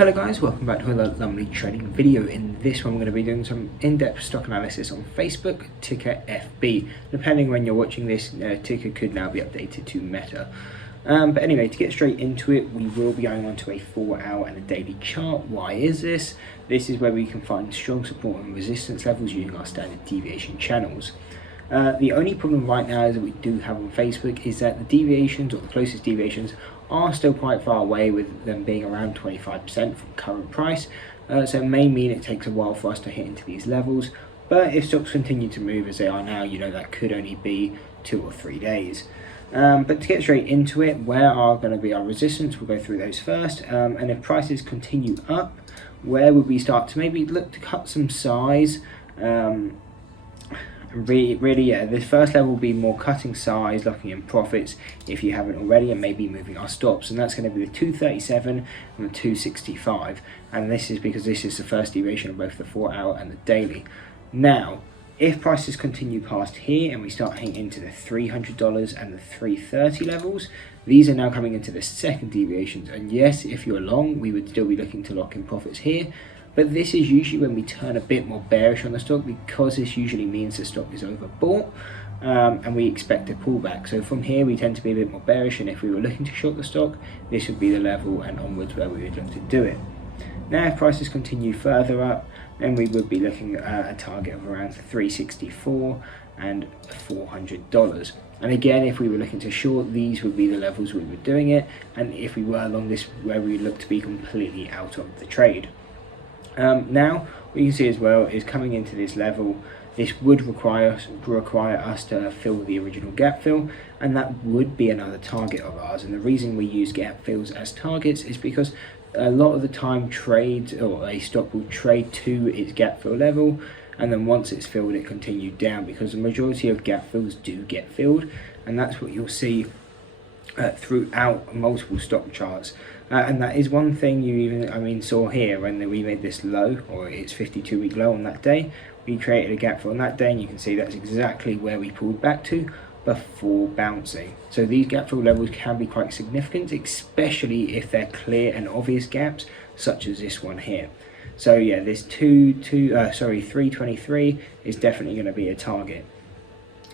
Hello guys, welcome back to another lovely trading video. In this one we're going to be doing some in-depth stock analysis on Facebook, ticker FB. Depending when you're watching this, ticker could now be updated to Meta. But anyway, to get straight into it, we will be going on to a 4-hour and a daily chart. Why is this? This is where we can find strong support and resistance levels using our standard deviation channels. The only problem right now is that we do have on Facebook is that the deviations, or the closest deviations, are still quite far away, with them being around 25% from current price. So it may mean it takes a while for us to hit into these levels, but if stocks continue to move as they are now, that could only be 2 or 3 days. But to get straight into it, where are going to be our resistance? We'll go through those first, and if prices continue up, where would we start to maybe look to cut some size? Really, yeah, this first level will be more cutting size, locking in profits if you haven't already, and maybe moving our stops, and that's going to be the 237 and the 265, and this is because this is the first deviation of both the 4-hour and the daily. Now, if prices continue past here and we start hitting into the $300 and the 330 levels, these are now coming into the second deviations, and yes, if you're long, we would still be looking to lock in profits here. But this is usually when we turn a bit more bearish on the stock, because this usually means the stock is overbought, and we expect a pullback. So from here we tend to be a bit more bearish, and if we were looking to short the stock, this would be the level and onwards where we would look to do it. Now if prices continue further up, then we would be looking at a target of around $364 and $400. And again, if we were looking to short, these would be the levels we were doing it, and if we were long, this where we would look to be completely out of the trade. Now, what you can see as well is coming into this level, this would require us to fill the original gap fill, and that would be another target of ours. And the reason we use gap fills as targets is because a lot of the time trades, or a stock will trade to its gap fill level, and then once it's filled it continues down, because the majority of gap fills do get filled, and that's what you'll see throughout multiple stock charts. And that is one thing you even saw here when we made this low, or its 52-week low on that day. We created a gap fill on that day, and you can see that's exactly where we pulled back to before bouncing. So these gap fill levels can be quite significant, especially if they're clear and obvious gaps, such as this one here. So yeah, this 323 is definitely going to be a target.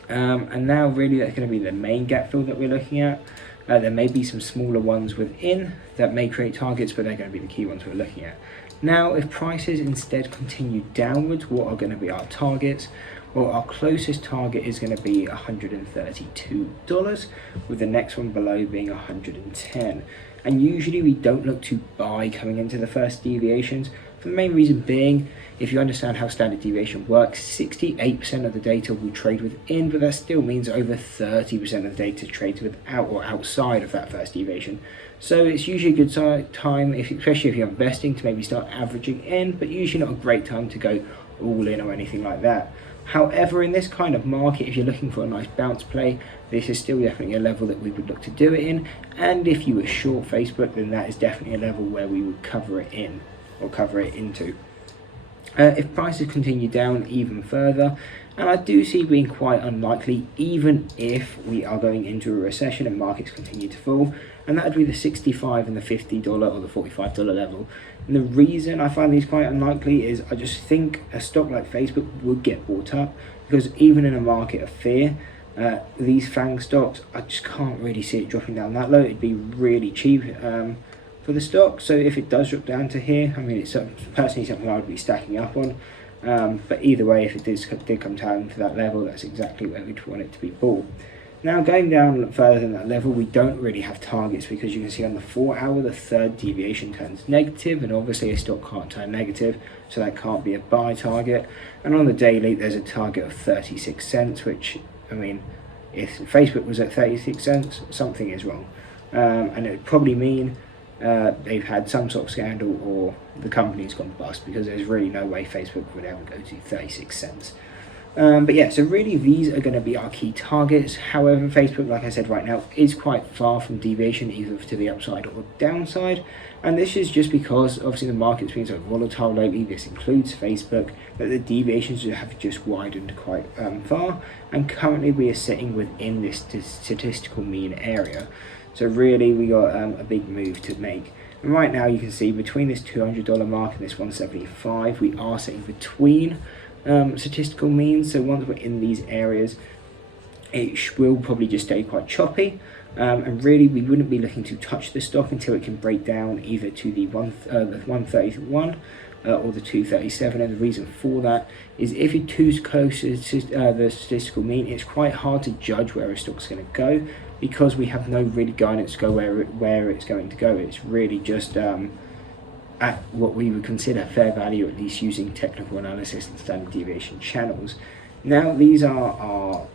And now really that's going to be the main gap fill that we're looking at. There may be some smaller ones within that may create targets, but they're going to be the key ones we're looking at. Now, if prices instead continue downwards, what are going to be our targets? Well, our closest target is going to be $132, with the next one below being 110. And usually we don't look to buy coming into the first deviations, for the main reason being, if you understand how standard deviation works, 68% of the data will trade within, but that still means over 30% of the data trades without or outside of that first deviation. So it's usually a good time, especially if you're investing, to maybe start averaging in, but usually not a great time to go all in or anything like that. However, in this kind of market, if you're looking for a nice bounce play, this is still definitely a level that we would look to do it in. And if you were short Facebook, then that is definitely a level where we would cover it in, or cover it into. If prices continue down even further, and I do see being quite unlikely, even if we are going into a recession and markets continue to fall, and that would be the $65 and the $50 or the $45 level. And the reason I find these quite unlikely is I just think a stock like Facebook would get bought up, because even in a market of fear, these FANG stocks, I just can't really see it dropping down that low. It'd be really cheap for the stock. So if it does drop down to here, it's personally something I would be stacking up on. But either way, if it did come down to that level, that's exactly where we'd want it to be bought. Now, going down further than that level, we don't really have targets, because you can see on the 4-hour, the third deviation turns negative, and obviously a stock can't turn negative, so that can't be a buy target. And on the daily, there's a target of 36 cents, which, if Facebook was at 36 cents, something is wrong. And it would probably mean they've had some sort of scandal, or the company's gone bust, because there's really no way Facebook would ever go to 36 cents. But yeah, so really these are going to be our key targets. However, Facebook, like I said right now, is quite far from deviation, either to the upside or downside. And this is just because obviously the market's been so volatile lately. This includes Facebook, that the deviations have just widened quite far. And currently we are sitting within this statistical mean area. So really we got a big move to make. And right now you can see between this $200 mark and this 175, we are sitting between statistical means. So once we're in these areas, it will probably just stay quite choppy. And really we wouldn't be looking to touch the stock until it can break down either to the 131 or the 237. And the reason for that is if you're too close to the statistical mean, it's quite hard to judge where a stock's going to go, because we have no really guidance to go where it's going to go. It's really just at what we would consider fair value, at least using technical analysis and standard deviation channels. Now these are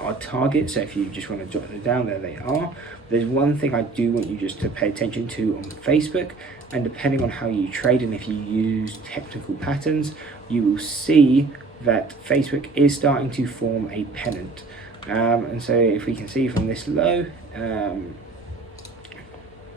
our targets, so if you just want to jot them down, there they are. There's one thing I do want you just to pay attention to on Facebook, and depending on how you trade and if you use technical patterns, you will see that Facebook is starting to form a pennant. And so if we can see from this low,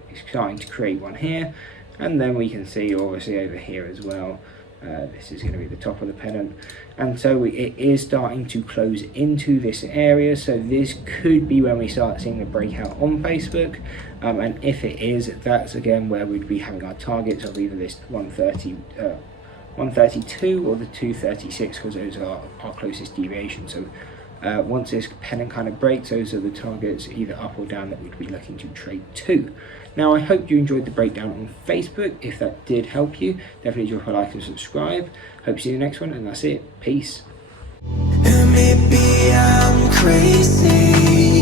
it's starting to create one here, and then we can see obviously over here as well. This is going to be the top of the pennant, and so it is starting to close into this area. So this could be when we start seeing the breakout on Facebook, and if it is, that's again where we'd be having our targets of either this 132 or the 236, because those are our closest deviation. So once this pennant kind of breaks, those are the targets either up or down that we'd be looking to trade to. Now I hope you enjoyed the breakdown on Facebook. If that did help you, definitely drop a like and subscribe. Hope to see you in the next one, and that's it. Peace. Maybe I'm crazy.